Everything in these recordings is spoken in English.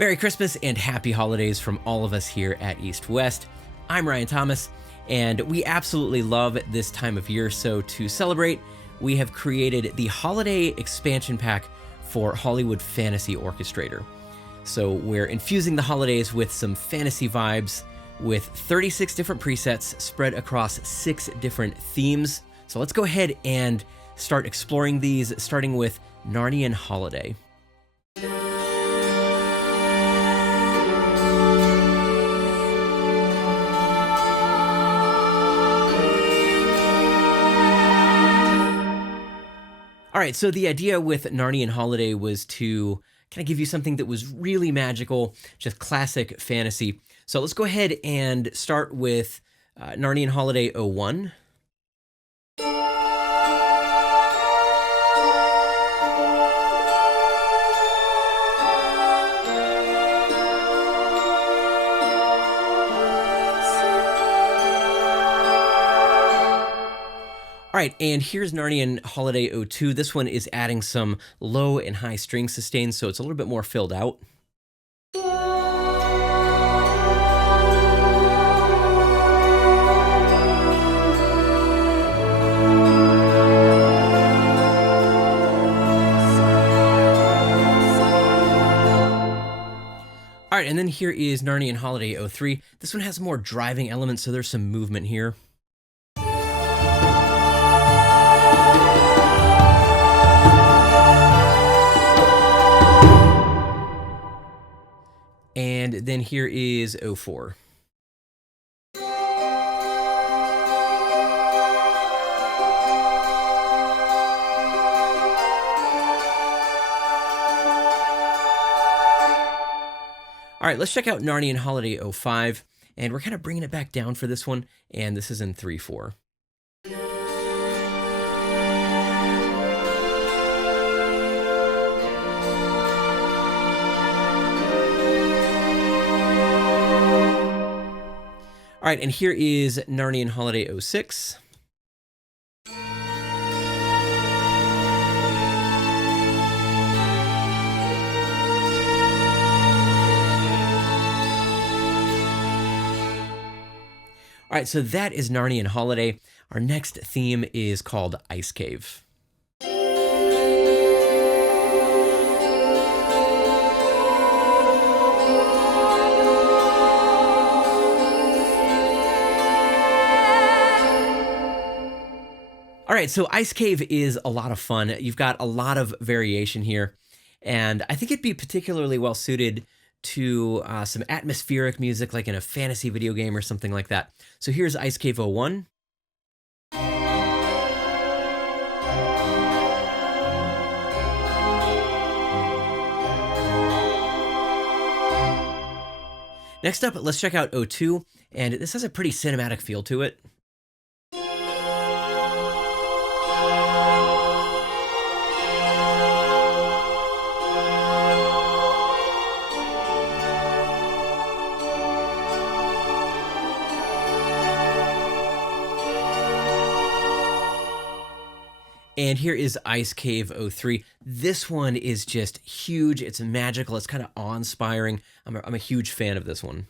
Merry Christmas and Happy Holidays from all of us here at EastWest. I'm Ryan Thomas, and we absolutely love this time of year, so to celebrate, we have created the Holiday Expansion Pack for Hollywood Fantasy Orchestrator. So we're infusing the holidays with some fantasy vibes with 36 different presets spread across 6 different themes. So let's go ahead and start exploring these, starting with Narnian Holiday. All right, so the idea with Narnian Holiday was to kind of give you something that was really magical, just classic fantasy. So let's go ahead and start with Narnian Holiday 01. All right, and here's Narnian Holiday 02. This one is adding some low and high string sustains, so it's a little bit more filled out. All right, and then here is Narnian Holiday 03. This one has more driving elements, so there's some movement here. And then here is 04. All right, let's check out Narnian Holiday 05, and we're kind of bringing it back down for this one, and this is in 3/4. All right, and here is Narnian Holiday 06. All right, so that is Narnian Holiday. Our next theme is called Ice Cave. All right, so Ice Cave is a lot of fun. You've got a lot of variation here, and I think it'd be particularly well suited to some atmospheric music, like in a fantasy video game or something like that. So here's Ice Cave 01. Next up, let's check out 02, and this has a pretty cinematic feel to it. And here is Ice Cave 03. This one is just huge. It's magical. It's kind of awe-inspiring. I'm a huge fan of this one.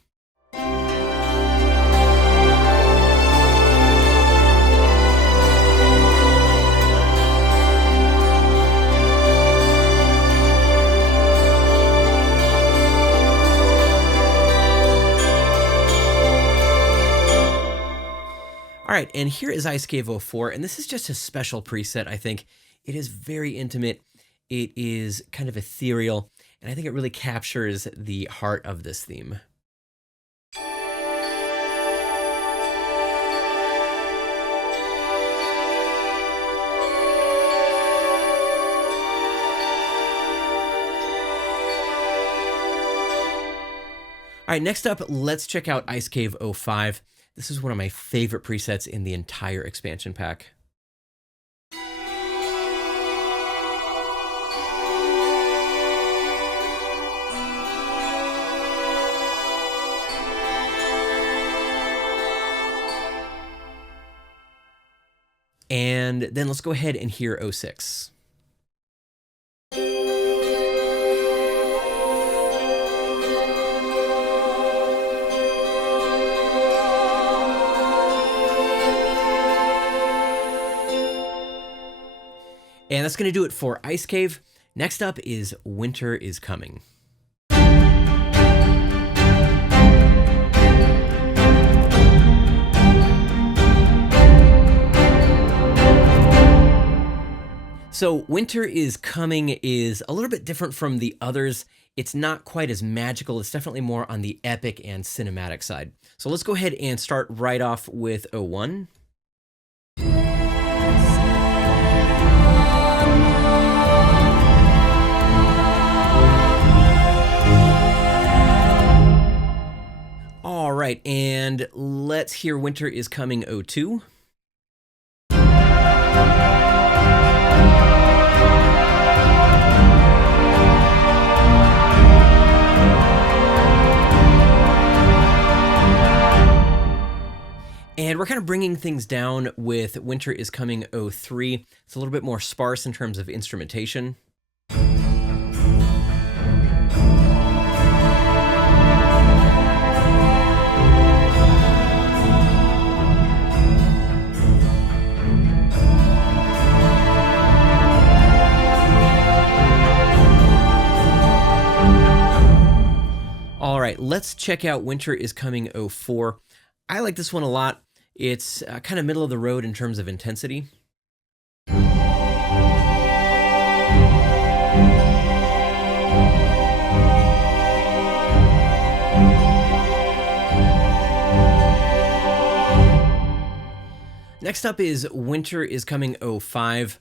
All right, and here is Ice Cave 04, and this is just a special preset, I think. It is very intimate, it is kind of ethereal, and I think it really captures the heart of this theme. All right, next up, let's check out Ice Cave 05. This is one of my favorite presets in the entire expansion pack. And then let's go ahead and hear 06. And that's going to do it for Ice Cave. Next up is Winter is Coming. So Winter is Coming is a little bit different from the others. It's not quite as magical. It's definitely more on the epic and cinematic side. So let's go ahead and start right off with 01. All right, and let's hear Winter is Coming 02. And we're kind of bringing things down with Winter is Coming 03. It's a little bit more sparse in terms of instrumentation. All right, let's check out Winter is Coming 04. I like this one a lot. It's kind of middle of the road in terms of intensity. Next up is Winter is Coming 05,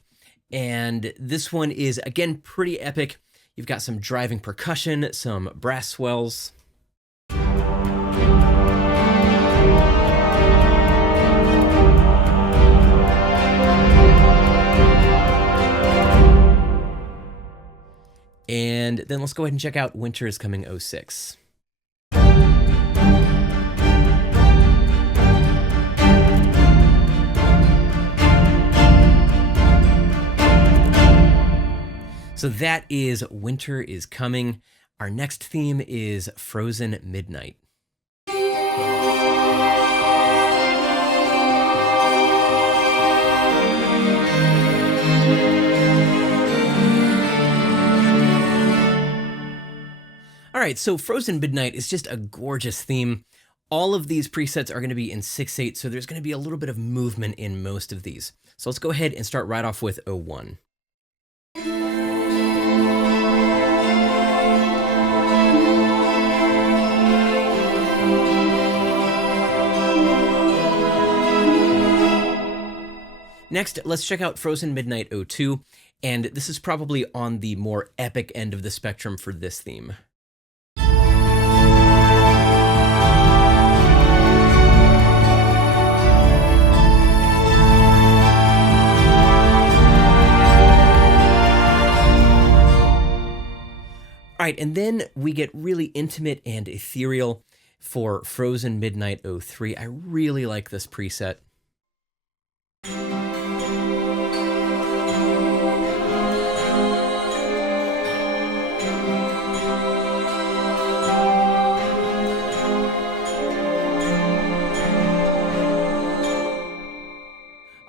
and this one is, again, pretty epic. You've got some driving percussion, some brass swells. And then let's go ahead and check out Winter is Coming 06. So that is Winter is Coming. Our next theme is Frozen Midnight. All right, so Frozen Midnight is just a gorgeous theme. All of these presets are going to be in 6/8, so there's going to be a little bit of movement in most of these. So let's go ahead and start right off with 01. Next, let's check out Frozen Midnight 02, and this is probably on the more epic end of the spectrum for this theme. All right, and then we get really intimate and ethereal for Frozen Midnight 03. I really like this preset.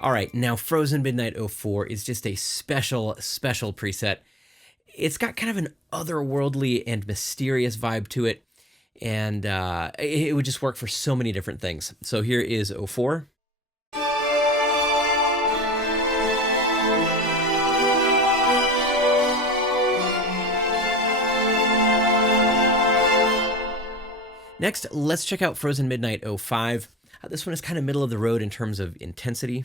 All right, now Frozen Midnight 04 is just a special preset. It's got kind of an otherworldly and mysterious vibe to it, and it would just work for so many different things. So here is 04. Next, let's check out Frozen Midnight 05. This one is kind of middle of the road in terms of intensity.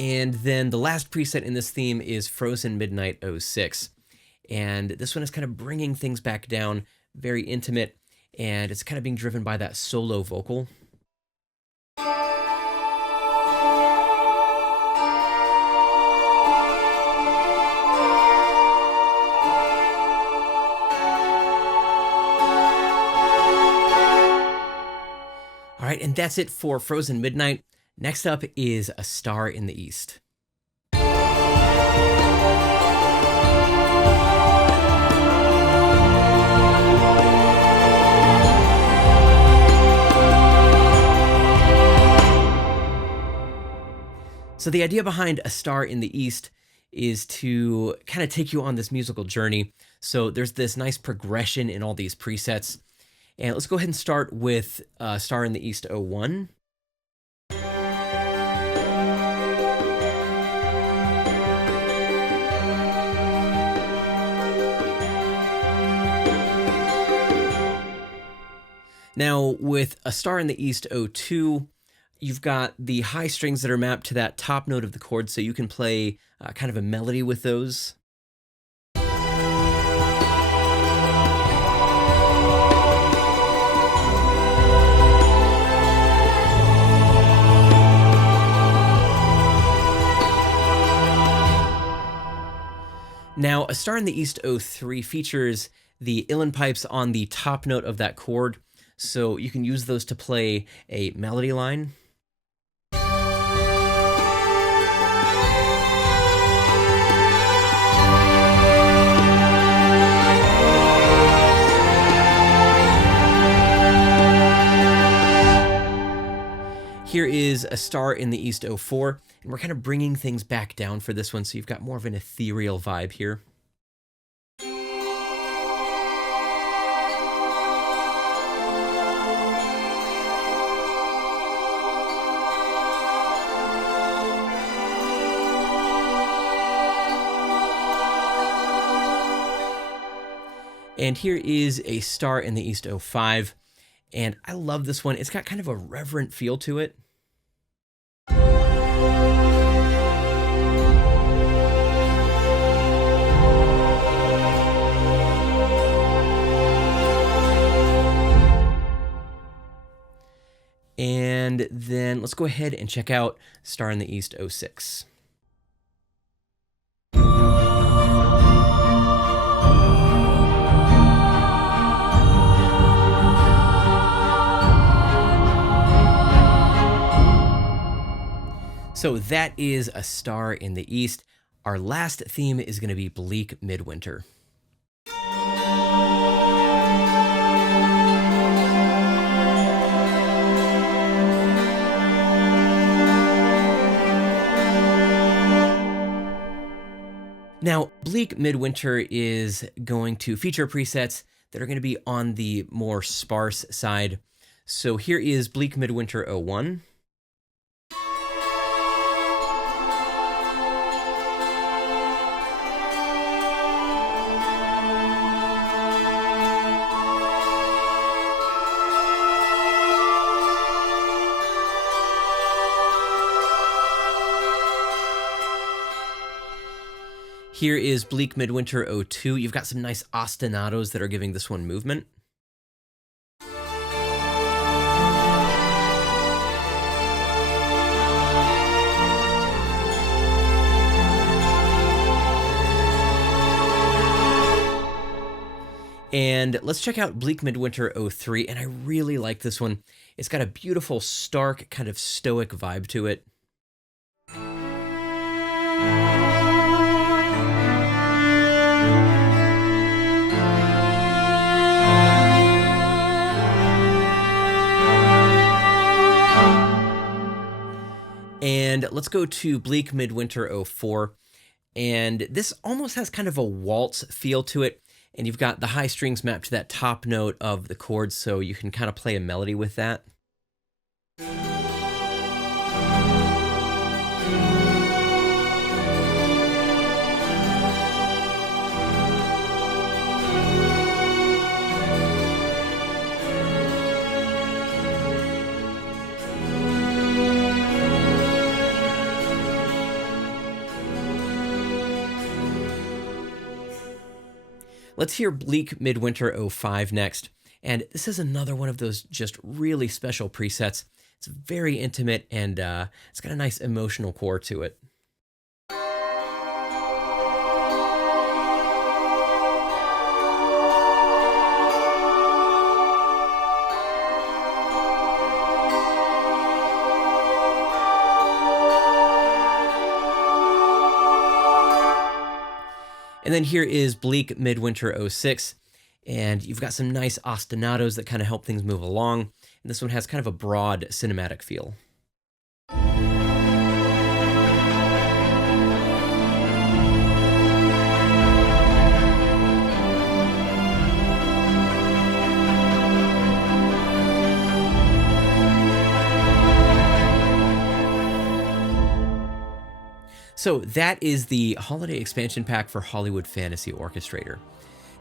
And then the last preset in this theme is Frozen Midnight 06. And this one is kind of bringing things back down, very intimate, and it's kind of being driven by that solo vocal. All right, and that's it for Frozen Midnight. Next up is A Star in the East. So the idea behind A Star in the East is to kind of take you on this musical journey. So there's this nice progression in all these presets. And let's go ahead and start with Star in the East 01. Now, with A Star in the East 02, you've got the high strings that are mapped to that top note of the chord, so you can play kind of a melody with those. Now, A Star in the East 03 features the uilleann pipes on the top note of that chord, so you can use those to play a melody line. Here is A Star in the East 04, and we're kind of bringing things back down for this one, so you've got more of an ethereal vibe here. And here is A Star in the East 05. And I love this one. It's got kind of a reverent feel to it. And then let's go ahead and check out Star in the East 06. So that is A Star in the East. Our last theme is going to be Bleak Midwinter. Now, Bleak Midwinter is going to feature presets that are going to be on the more sparse side. So here is Bleak Midwinter 01. Here is Bleak Midwinter 02. You've got some nice ostinatos that are giving this one movement. And let's check out Bleak Midwinter 03, and I really like this one. It's got a beautiful, stark, kind of stoic vibe to it. And let's go to Bleak Midwinter 04. And this almost has kind of a waltz feel to it. And you've got the high strings mapped to that top note of the chord, so you can kind of play a melody with that. Let's hear Bleak Midwinter 05 next. And this is another one of those just really special presets. It's very intimate, and it's got a nice emotional core to it. And then here is Bleak Midwinter 06, and you've got some nice ostinatos that kind of help things move along. And this one has kind of a broad cinematic feel. So that is the holiday expansion pack for Hollywood Fantasy Orchestrator.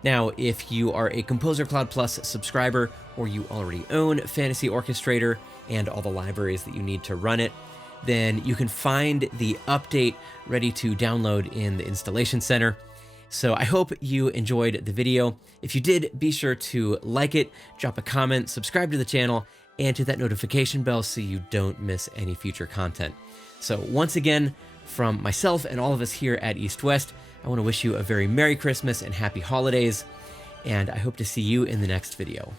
Now, if you are a Composer Cloud Plus subscriber, or you already own Fantasy Orchestrator and all the libraries that you need to run it, then you can find the update ready to download in the installation center. So I hope you enjoyed the video. If you did, be sure to like it, drop a comment, subscribe to the channel, and to that notification bell so you don't miss any future content. So once again, from myself and all of us here at EastWest, I want to wish you a very Merry Christmas and Happy Holidays, and I hope to see you in the next video.